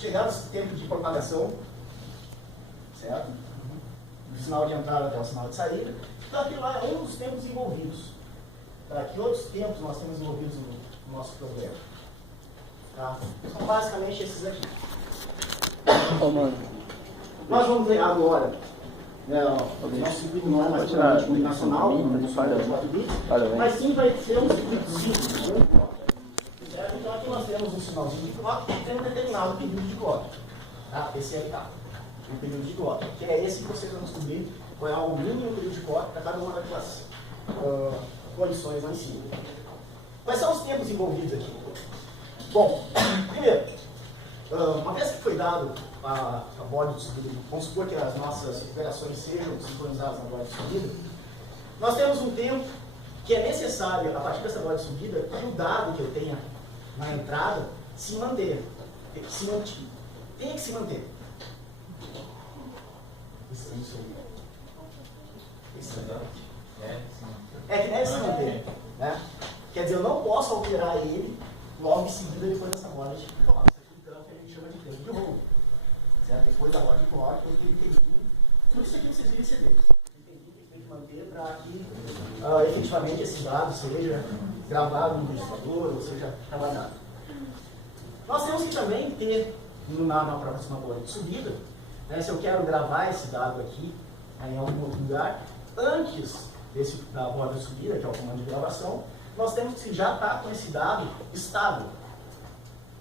chegar no tempo de propagação, certo? Do sinal de entrada até o sinal de saída. Então, aquilo lá é um dos tempos envolvidos. Tá? Que outros tempos nós temos envolvidos no nosso problema? Tá? São basicamente esses aqui. Nós vamos ver agora, né, o nosso circuito não é mais puramente combinacional, mas sim vai ser um circuito simples. Então aqui nós temos um sinalzinho de clock que tem um determinado período de clock. Tá? Esse é o período de clock, que é esse que vocês vão descobrir qual é o mínimo período de clock para cada uma daquelas condições lá em cima. Quais são os tempos envolvidos aqui? Bom, primeiro, uma vez que foi dado a borda de subida, vamos supor que as nossas operações sejam sincronizadas na borda de subida, nós temos um tempo que é necessário, a partir dessa borda de subida, que o dado que eu tenha na entrada se manter. Tem que se manter. É que deve se manter. Né? Quer dizer, eu não posso alterar ele logo em seguida depois dessa borda de clock. Isso aqui, então, que a gente chama de tempo de rolo. Depois da borda de clock, eu tenho que ter tudo isso aqui que vocês viram receber. Tem que manter para que efetivamente esse dado seja gravado no registrador, ou seja, trabalhado. Nós temos que também ter na próxima borda de subida, né, se eu quero gravar esse dado aqui em algum outro lugar, antes da borda de subida, que é o comando de gravação, nós temos que já estar com esse dado estável.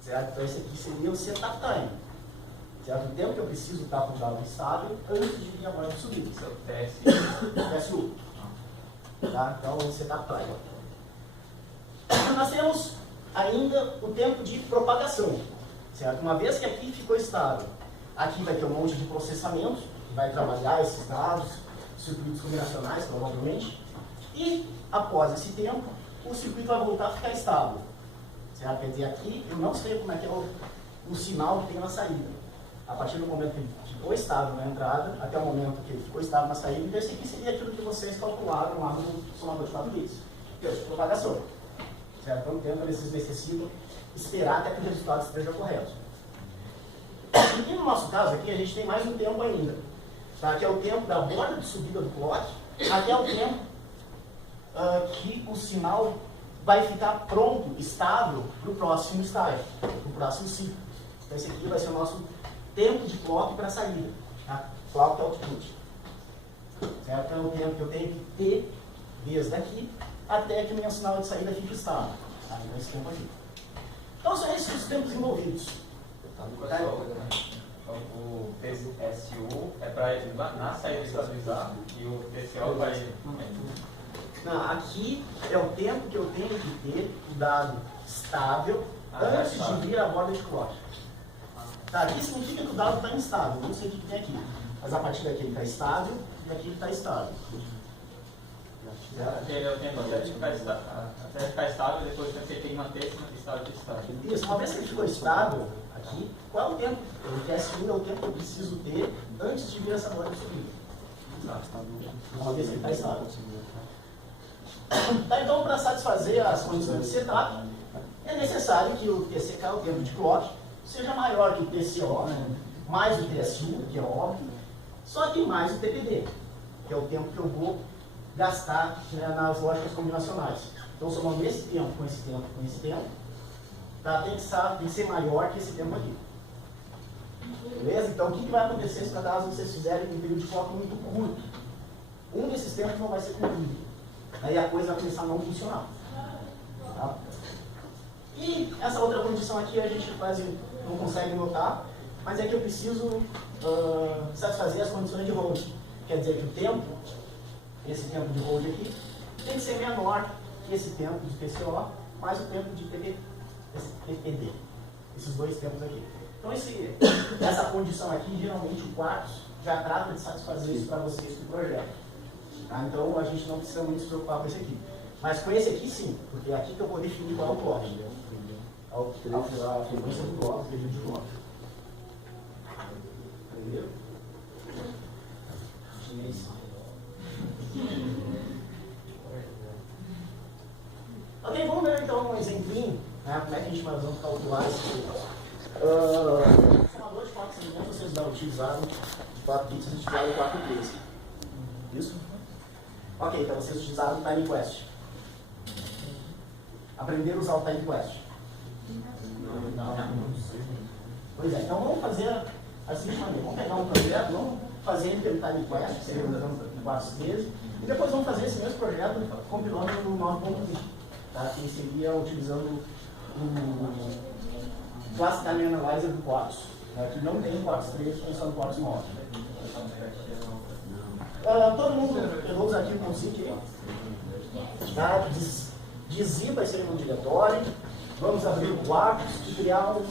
Certo? Então esse aqui seria o setup time. Certo? O tempo que eu preciso estar com o dado estável antes de vir a borda de subida. Isso é o TSU. Tá? Então o setup time. Nós temos ainda o tempo de propagação. Certo? Uma vez que aqui ficou estável, aqui vai ter um monte de processamento, que vai trabalhar esses dados, circuitos combinacionais, provavelmente, e após esse tempo, o circuito vai voltar a ficar estável. Certo? Quer dizer, aqui eu não sei como é que é o sinal que tem na saída. A partir do momento que ele ficou estável na entrada, até o momento que ele ficou estável na saída, então esse aqui seria aquilo que vocês calcularam lá no somador de 4 bits, que é a propagação. Certo? Então, tempo vocês necessitam esperar até que o resultado esteja correto. E no nosso caso aqui, a gente tem mais um tempo ainda, tá? Que é o tempo da borda de subida do clock, até o tempo que o sinal vai ficar pronto, estável, para o próximo estágio, para o próximo ciclo. Então, esse aqui vai ser o nosso tempo de clock para a saída, tá? Clock output. Certo? Então, é o tempo que eu tenho que ter desde aqui até que o meu sinal de saída fique estável. Tá? Então, esse tempo aqui. Então, são esses os tempos envolvidos. O TSU é para na saída estabilizar e o TCO vai. Não, aqui é o tempo que eu tenho que ter o dado estável antes de vir a borda de clock. Tá, aqui significa que o dado está instável, não sei o que tem aqui. Mas a partir daqui ele está estável e aqui ele está estável. Ele tempo até ficar estável, depois você tem que manter esse estado de estável. Isso, uma vez que ele ficou estável aqui, qual é o tempo? O TSU é o tempo que eu preciso ter antes de vir essa borda de subida. Uma vez que ele está estável. Tá, então, para satisfazer as condições de setup, é necessário que o TCK, o tempo de clock, seja maior que o TCO, né? Mais o TSU, que é óbvio, só que mais o TPD, que é o tempo que eu vou gastar, né, nas lógicas combinacionais. Então, somando esse tempo com esse tempo com esse tempo, tá, tem que ser maior que esse tempo aqui. Beleza? Então, o que vai acontecer se caso vocês fizerem um período de clock muito curto? Um desses tempos não vai ser cumprido. Aí a coisa vai começar a não funcionar. Tá? E essa outra condição aqui a gente quase não consegue notar, mas é que eu preciso satisfazer as condições de hold. Quer dizer que o tempo, esse tempo de hold aqui, tem que ser menor que esse tempo de TCO, mais o tempo de TPD. Esses dois tempos aqui. Então essa condição aqui, geralmente o Quartz já trata de satisfazer isso para vocês do projeto. Tá? Então a gente não precisa muito se preocupar com esse aqui. Mas com esse aqui sim, porque é aqui que eu vou definir qual é o clock. A frequência do clock, o período de clock. Entendeu? Ok, vamos ver então um exemplinho, né? Como é que a gente vai calcular isso. utilizaram de 4 bits, vocês utilizaram 4.13. Isso? Ok, então vocês utilizaram o TimeQuest. Aprenderam a usar o TimeQuest? Não. Pois é, então vamos fazer a seguinte maneira. Vamos pegar um projeto, vamos fazer ele pelo TimeQuest, seria usando 4.13, e depois vamos fazer esse mesmo projeto compilando no 9.20, tá? Que seria utilizando o Class Time Analyzer do Quartz, né? Que não tem Quartz 3, tem só no Quartz 9. Todo mundo pegou os arquivos.zip aí? Tá? Dizi vai ser um diretório. Vamos abrir o Quartz e criar um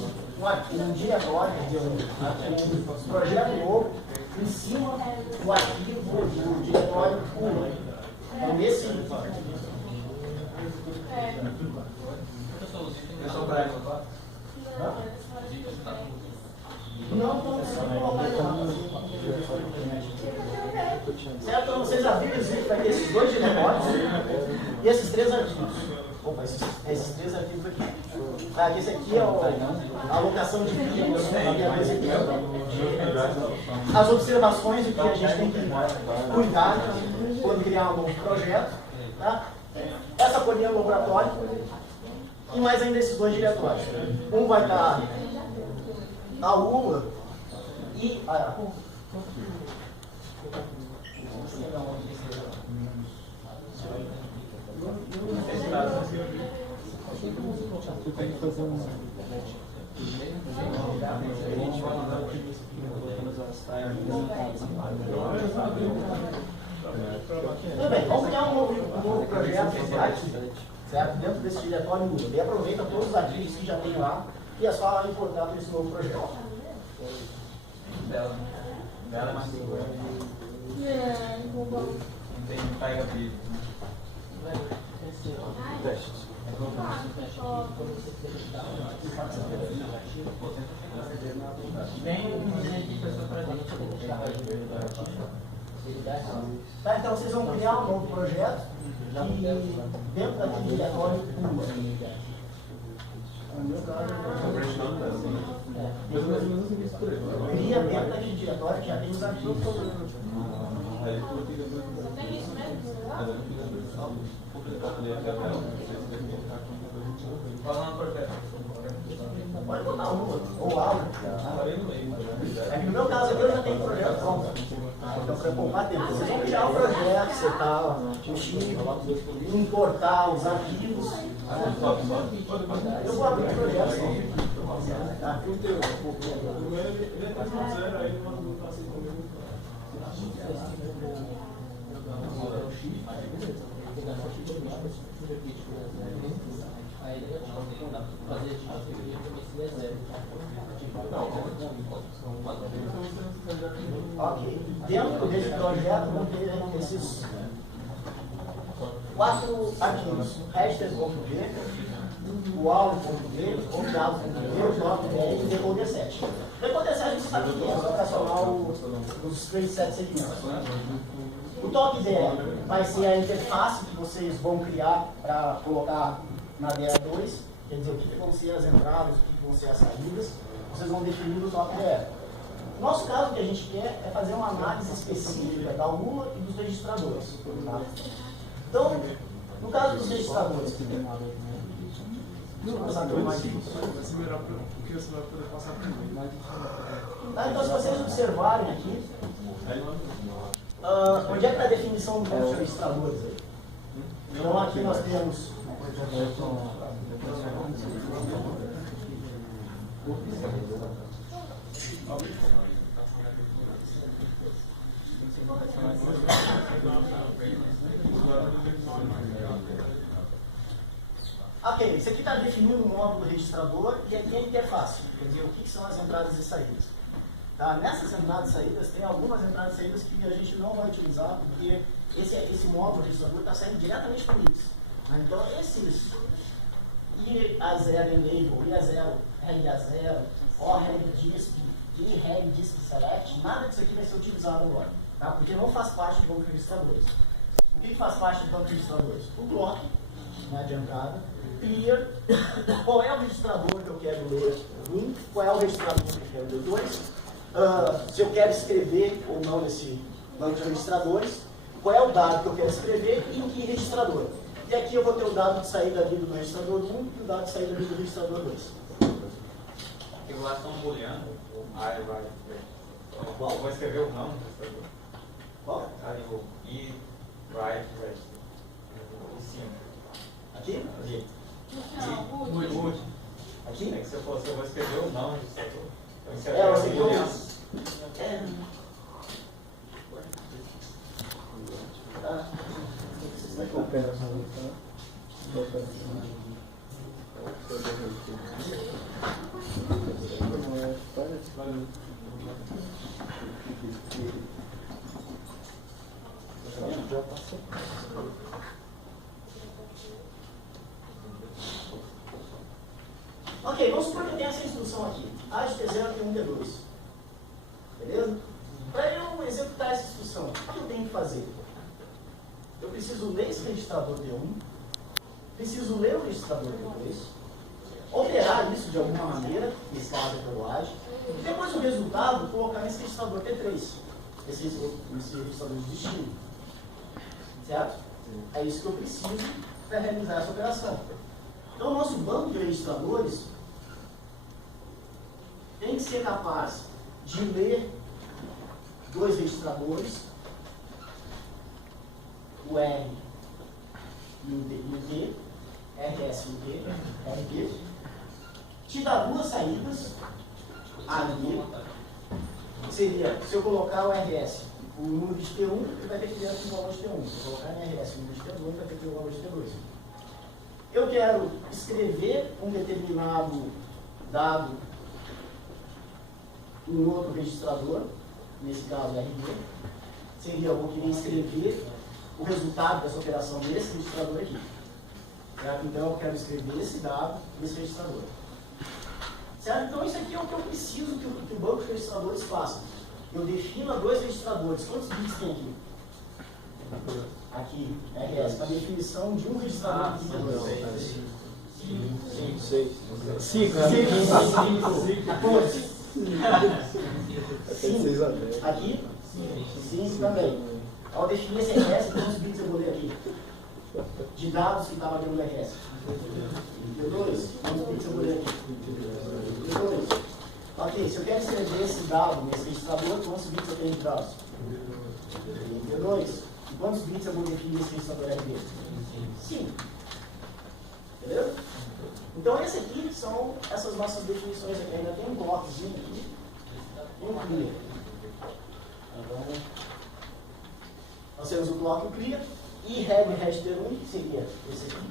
diretório, um projeto novo, em cima do arquivo do diretório pula. Então, nesse. Não. Certo? Então vocês abriram o zip, vai ter esses 2 diretórios e esses 3 arquivos. Opa, esses 3 arquivos aqui. Esse aqui é a alocação de vídeos, as observações que a gente tem que cuidar quando criar um novo projeto. Tá? Essa folhinha do laboratório e mais ainda esses 2 diretórios. Um vai estar na ULA e tem que fazer um. Tudo bem, vamos criar um novo projeto certo? Dentro desse diretório Moodle. E aproveita todos os arquivos que já tem lá e é só importar para esse novo projeto. Bela mais segura. Não tem pega vídeo. Teste. Tem um de pessoa para gente. Tá, então vocês vão criar um novo projeto e dentro daquele diretório pula. Cria dentro daquele diretório que já tem os arquivos todos. Falando do projeto. Pode botar ou algo. É que no meu caso aqui eu já tenho projeto pronto. Então para poupar tempo, vocês vão criar o projeto, setar o chip, importar os arquivos. Eu vou abrir o projeto. Tá? Ok. Dentro desse projeto vão ter esses 4 arquivos: register.v, o aula.v, o dado.v, o top10 e o decoder7. O decoder7 você sabe o que é, só para somar os 3 7 segmentos. O top10 vai ser a interface que vocês vão criar para colocar na DE2, quer dizer, o que vão ser as entradas, o que vão ser as saídas, vocês vão definir o top 10. No nosso caso, o que a gente quer é fazer uma análise específica da ULA e dos registradores. Tá? Então, no caso dos registradores, Vai ser melhor porque você vai poder passar por mim. tá? Então, se vocês observarem aqui, onde é que está a definição dos registradores aí? Então, aqui nós temos ok, isso aqui está definindo o módulo do registrador e aqui a interface, quer dizer, o que são as entradas e saídas. Tá? Nessas entradas e saídas, tem algumas entradas e saídas que a gente não vai utilizar, porque esse módulo registrador está saindo diretamente do Unix. Então, esses IA0 enable, IA0, RA0, ORegDisk e RegDisk Select, nada disso aqui vai ser utilizado agora, tá? Porque não faz parte do banco de registradores. O que faz parte do banco de registradores? O block, né, de entrada, clear, qual é o registrador que eu quero ler 1, qual é o registrador que eu quero ler 2, se eu quero escrever ou não nesse banco de registradores, qual é o dado que eu quero escrever e em que registrador. E aqui eu vou ter o dado de saída ali do registrador 1 e o dado de saída ali do registrador 2. Regulação booleana. Aí vai. Qual? Eu vou escrever o não no registrador. Qual? Aí o e, right, register. O 5. Aqui? Ali. Muito. Aqui? É que se eu vou escrever o não no registrador. Eu Você escrever o viu? booleano. Tá. Ok, vamos supor que eu tenho essa instrução aqui. A de T0 tem 1 T2. Beleza? Para eu executar essa instrução, o que eu tenho que fazer? Eu preciso ler esse registrador T1, preciso ler o registrador T2, operar isso de alguma maneira, nesse caso é pelo AGE, e depois o resultado colocar nesse registrador T3, esse registrador de destino. Certo? É isso que eu preciso para realizar essa operação. Então, o nosso banco de registradores tem que ser capaz de ler dois registradores, o R e o T, RS e o T, RT, te dá duas saídas, A e B, seria, se eu colocar o RS, o número de T1, ele vai ter que ler o valor de T1. Se eu colocar em RS o número de T2, ele vai ter que ler o valor de T2. Eu quero escrever um determinado dado em outro registrador, nesse caso RD, seria, eu vou querer escrever o resultado dessa operação nesse registrador aqui. Certo? Então eu quero escrever esse dado nesse registrador. Certo? Então isso aqui é o que eu preciso que o banco de registradores faça. Eu defino dois registradores. Quantos bits tem aqui? Aqui, RS, para definição de um registrador de 5. Aqui? 5 também. Ao definir esse RS, quantos bits eu vou ler aqui? De dados que estava dentro do RS. 32. Quantos bits eu vou ler aqui? 32. Ok, se eu quero escrever esse dado nesse registrador, quantos bits eu tenho de dados? 32. E quantos bits eu vou definir esse registrador RD? 5. Beleza? Então, esse aqui são essas nossas definições aqui. Ainda tem um blocozinho aqui e um clear. Então, nós temos o bloco e o clear. E reg register 1 seria esse aqui.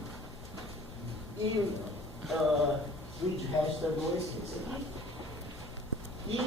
E read register 2 esse aqui. E